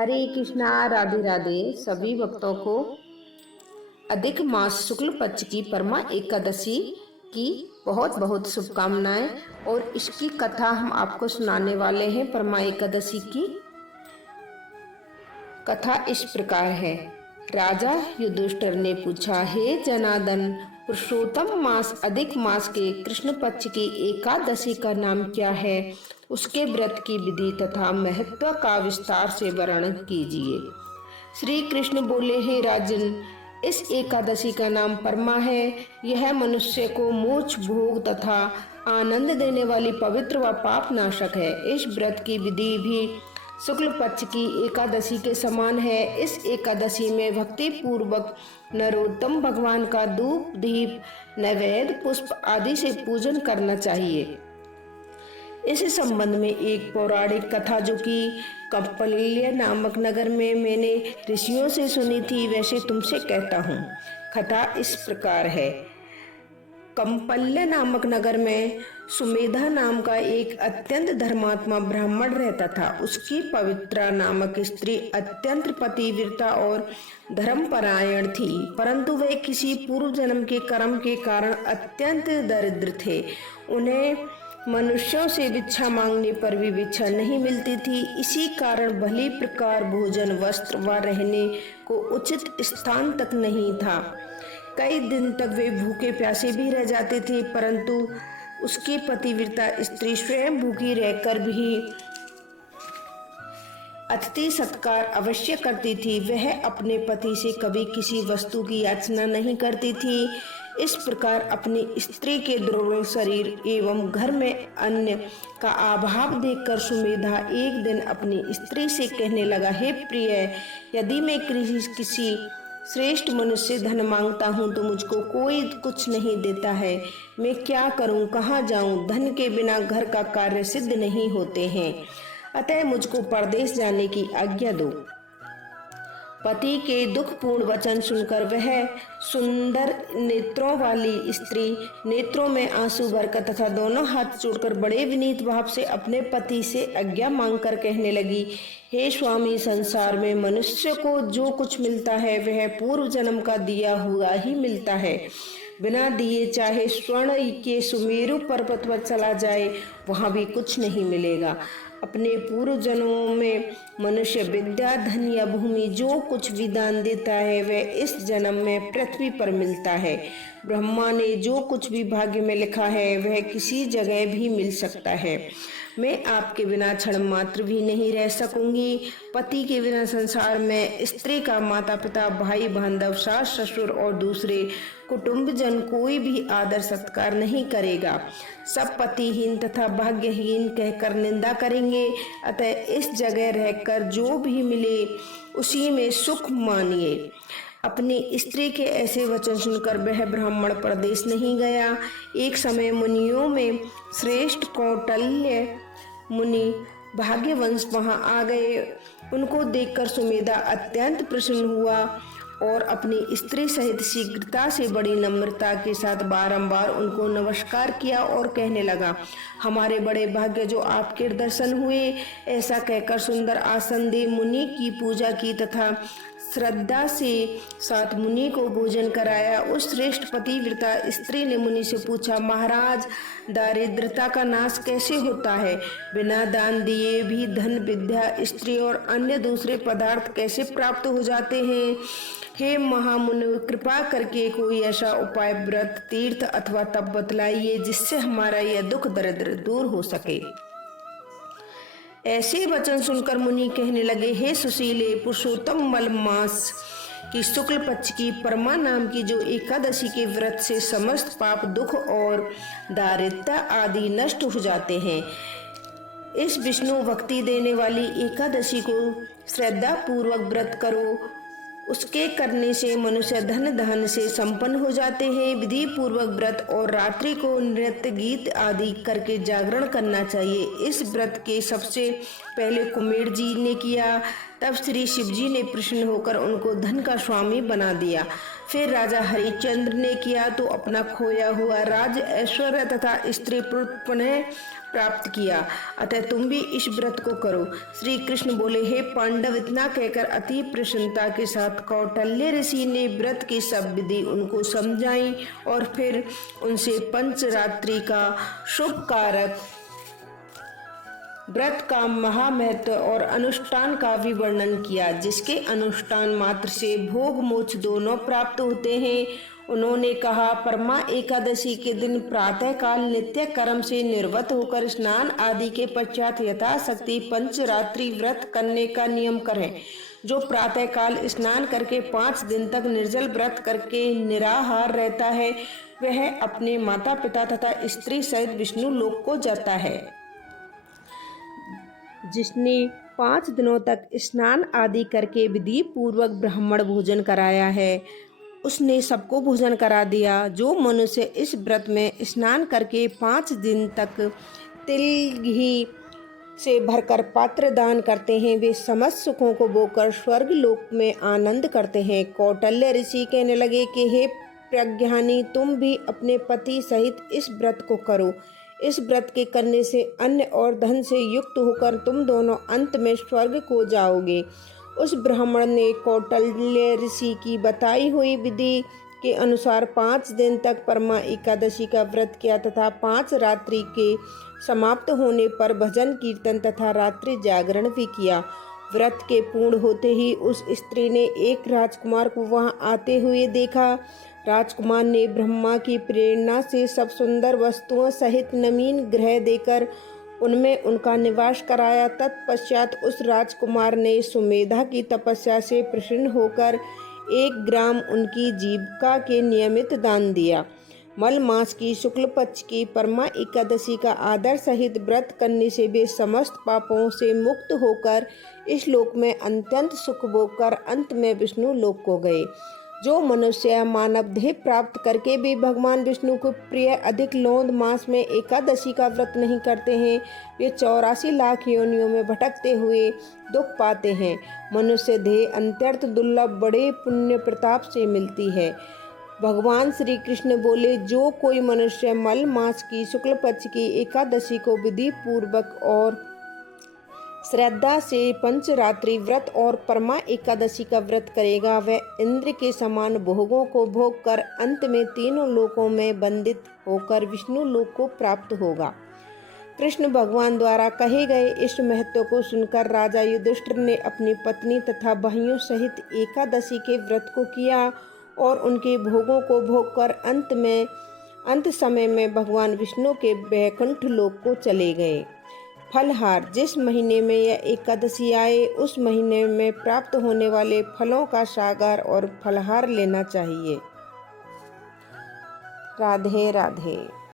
हरे कृष्णा। राधे राधे सभी भक्तों को अधिक मास शुक्ल पक्ष की परमा एकादशी की बहुत बहुत शुभकामनाएं। और इसकी कथा हम आपको सुनाने वाले हैं। परमा एकादशी की कथा इस प्रकार है। राजा युधिष्ठिर ने पूछा, हे जनार्दन, पुरुषोत्तम मास अधिक मास के कृष्ण पक्ष की एकादशी का नाम क्या है? उसके व्रत की विधि तथा महत्व का विस्तार से वर्णन कीजिए। श्री कृष्ण बोले, हे राजन, इस एकादशी का नाम परमा है। यह मनुष्य को मोक्ष, भोग तथा आनंद देने वाली पवित्र व पाप नाशक है। इस व्रत की विधि भी शुक्ल पक्ष की एकादशी के समान है। इस एकादशी में भक्ति पूर्वक नरोत्तम भगवान का धूप, दीप, नैवेद्य, पुष्प आदि से पूजन करना चाहिए। इस संबंध में एक पौराणिक कथा जो कि कंपल्य नामक नगर में मैंने ऋषियों से सुनी थी, वैसे तुमसे कहता हूँ। कथा इस प्रकार है। कंपल्य नामक नगर में सुमेधा नाम का एक अत्यंत धर्मात्मा ब्राह्मण रहता था। उसकी पवित्रा नामक स्त्री अत्यंत पतिव्रता और धर्मपरायण थी, परंतु वे किसी पूर्व जन्म के कर्म के कारण अत्यंत दरिद्र थे। उन्हें मनुष्यों से भिक्षा मांगने पर भी भिक्षा नहीं मिलती थी। इसी कारण भली प्रकार भोजन, वस्त्र व रहने को उचित स्थान तक नहीं था। कई दिन तक वे भूखे प्यासे भी रह जाते थे, परंतु उसकी पतिव्रता स्त्री स्वयं भूखी रहकर भी अतिथि सत्कार अवश्य करती थी। वह अपने पति से कभी किसी वस्तु की याचना नहीं करती थी। इस प्रकार अपनी स्त्री के दुर्बल शरीर एवं घर में अन्न का अभाव देखकर सुमेधा एक दिन अपनी स्त्री से कहने लगा, हे प्रिय, यदि मैं किसी श्रेष्ठ मनुष्य धन मांगता हूँ तो मुझको कोई कुछ नहीं देता है। मैं क्या करूँ, कहाँ जाऊँ? धन के बिना घर का कार्य सिद्ध नहीं होते हैं, अतः मुझको परदेश जाने की आज्ञा दो। पति के दुखपूर्ण वचन सुनकर वह सुंदर नेत्रों वाली स्त्री नेत्रों में आंसू भरकर तथा दोनों हाथ जोड़कर बड़े विनीत भाव से अपने पति से आज्ञा मांगकर कहने लगी, हे स्वामी, संसार में मनुष्य को जो कुछ मिलता है वह पूर्व जन्म का दिया हुआ ही मिलता है। बिना दिए चाहे स्वर्ण के सुमेरु पर्वत पर चला जाए, वहां भी कुछ नहीं मिलेगा। अपने पूर्व जन्मों में मनुष्य विद्या, धन या भूमि जो कुछ भी दान देता है वह इस जन्म में पृथ्वी पर मिलता है। ब्रह्मा ने जो कुछ भी भाग्य में लिखा है वह किसी जगह भी मिल सकता है। मैं आपके बिना क्षण मात्र भी नहीं रह सकूंगी। पति के बिना संसार में स्त्री का माता पिता, भाई बांधव, सास ससुर और दूसरे कुटुंबजन कोई भी आदर सत्कार नहीं करेगा। सब पतिहीन तथा भाग्यहीन कहकर निंदा करेंगे। अतः इस जगह रहकर जो भी मिले उसी में सुख मानिए। अपनी स्त्री के ऐसे वचन सुनकर वह ब्राह्मण परदेश नहीं गया। एक समय मुनियों में श्रेष्ठ कौटिल्य मुनि भाग्यवंश वहां आ गए। उनको देखकर सुमेधा अत्यंत प्रसन्न हुआ और अपनी स्त्री सहित शीघ्रता से बड़ी नम्रता के साथ बारंबार उनको नमस्कार किया और कहने लगा, हमारे बड़े भाग्य जो आपके दर्शन हुए। ऐसा कहकर सुंदर आसन दे मुनि की पूजा की तथा श्रद्धा से साथ मुनि को भोजन कराया। उस श्रेष्ठ पतिव्रता स्त्री ने मुनि से पूछा, महाराज, दारिद्रता का नाश कैसे होता है? बिना दान दिए भी धन, विद्या, स्त्री और अन्य दूसरे पदार्थ कैसे प्राप्त हो जाते हैं? हे महामुनि, कृपा करके कोई ऐसा उपाय, व्रत, तीर्थ अथवा तप बतलाइए जिससे हमारा यह दुख दरिद्र दूर हो सके। ऐसे वचन सुनकर मुनि कहने लगे, हे सुशीले, पुरुषोत्तम मल मास की शुक्ल पक्ष की परमा नाम की जो एकादशी के व्रत से समस्त पाप, दुख और दारिद्रता आदि नष्ट हो जाते हैं। इस विष्णु भक्ति देने वाली एकादशी को श्रद्धा पूर्वक व्रत करो। उसके करने से मनुष्य धन धान्य से संपन्न हो जाते हैं। विधि पूर्वक व्रत और रात्रि को नृत्य, गीत आदि करके जागरण करना चाहिए। इस व्रत के सबसे पहले कुमेर जी ने किया, तब श्री शिव जी ने प्रसन्न होकर उनको धन का स्वामी बना दिया। फिर राजा हरिश्चंद्र ने किया तो अपना खोया हुआ राज, ऐश्वर्य तथा स्त्री पुनः प्राप्त किया, अतः तुम भी इस व्रत को करो। श्री कृष्ण बोले, हे पांडव, इतना कहकर अति प्रसन्नता के साथ कौटिल्य ऋषि ने व्रत की सब विधि उनको समझाई और फिर उनसे पंचरात्रि का शुभ कारक व्रत का महामहत्व और अनुष्ठान का भी वर्णन किया, जिसके अनुष्ठान मात्र से भोग मोक्ष दोनों प्राप्त होते हैं। उन्होंने कहा, परमा एकादशी के दिन प्रातः काल नित्य कर्म से निर्वत होकर स्नान आदि के पश्चात यथाशक्ति पंचरात्रि व्रत करने का नियम करें। जो प्रातः काल स्नान करके 5 दिन तक निर्जल व्रत करके निराहार रहता है, वह अपने माता पिता तथा स्त्री सहित विष्णु लोक को जाता है। जिसने 5 दिनों तक स्नान आदि करके विधि पूर्वक ब्राह्मण भोजन कराया है, उसने सबको भोजन करा दिया। जो मनुष्य इस व्रत में स्नान करके 5 दिन तक तिल घी से भरकर पात्र दान करते हैं, वे समस्त सुखों को भोगकर स्वर्ग लोक में आनंद करते हैं। कौटिल्य ऋषि कहने लगे कि हे प्रज्ञानी, तुम भी अपने पति सहित इस व्रत को करो। इस व्रत के करने से अन्न और धन से युक्त होकर तुम दोनों अंत में स्वर्ग को जाओगे। उस ब्राह्मण ने कौटिल्य ऋषि की बताई हुई विधि के अनुसार 5 दिन तक परमा एकादशी का व्रत किया तथा 5 रात्रि के समाप्त होने पर भजन कीर्तन तथा रात्रि जागरण भी किया। व्रत के पूर्ण होते ही उस स्त्री ने एक राजकुमार को वहां आते हुए देखा। राजकुमार ने ब्रह्मा की प्रेरणा से सब सुंदर वस्तुओं सहित नवीन ग्रह देकर उनमें उनका निवास कराया। तत्पश्चात उस राजकुमार ने सुमेधा की तपस्या से प्रसन्न होकर 1 ग्राम उनकी जीविका के नियमित दान दिया। मल मास की शुक्ल पक्ष की परमा एकादशी का आदर सहित व्रत करने से वे समस्त पापों से मुक्त होकर इस लोक में अत्यंत सुख भोगकर अंत में विष्णु लोक को गए। जो मनुष्य मानव देह प्राप्त करके भी भगवान विष्णु को प्रिय अधिक लौंद मास में एकादशी का व्रत नहीं करते हैं, वे 84 लाख योनियों में भटकते हुए दुख पाते हैं। मनुष्य देह अत्यंत दुर्लभ बड़े पुण्य प्रताप से मिलती है। भगवान श्री कृष्ण बोले, जो कोई मनुष्य मल मास की शुक्ल पक्ष की एकादशी को विधि पूर्वक और श्रद्धा से पंचरात्रि व्रत और परमा एकादशी का व्रत करेगा, वह इंद्र के समान भोगों को भोग कर अंत में तीनों लोकों में बंदित होकर विष्णु लोक को प्राप्त होगा। कृष्ण भगवान द्वारा कहे गए इस महत्व को सुनकर राजा युधिष्ठिर ने अपनी पत्नी तथा भाइयों सहित एकादशी के व्रत को किया और उनके भोगों को भोगकर अंत समय में भगवान विष्णु के वैकुंठ लोक को चले गए। फलहार, जिस महीने में यह एकादशी आए उस महीने में प्राप्त होने वाले फलों का सागर और फलहार लेना चाहिए। राधे राधे।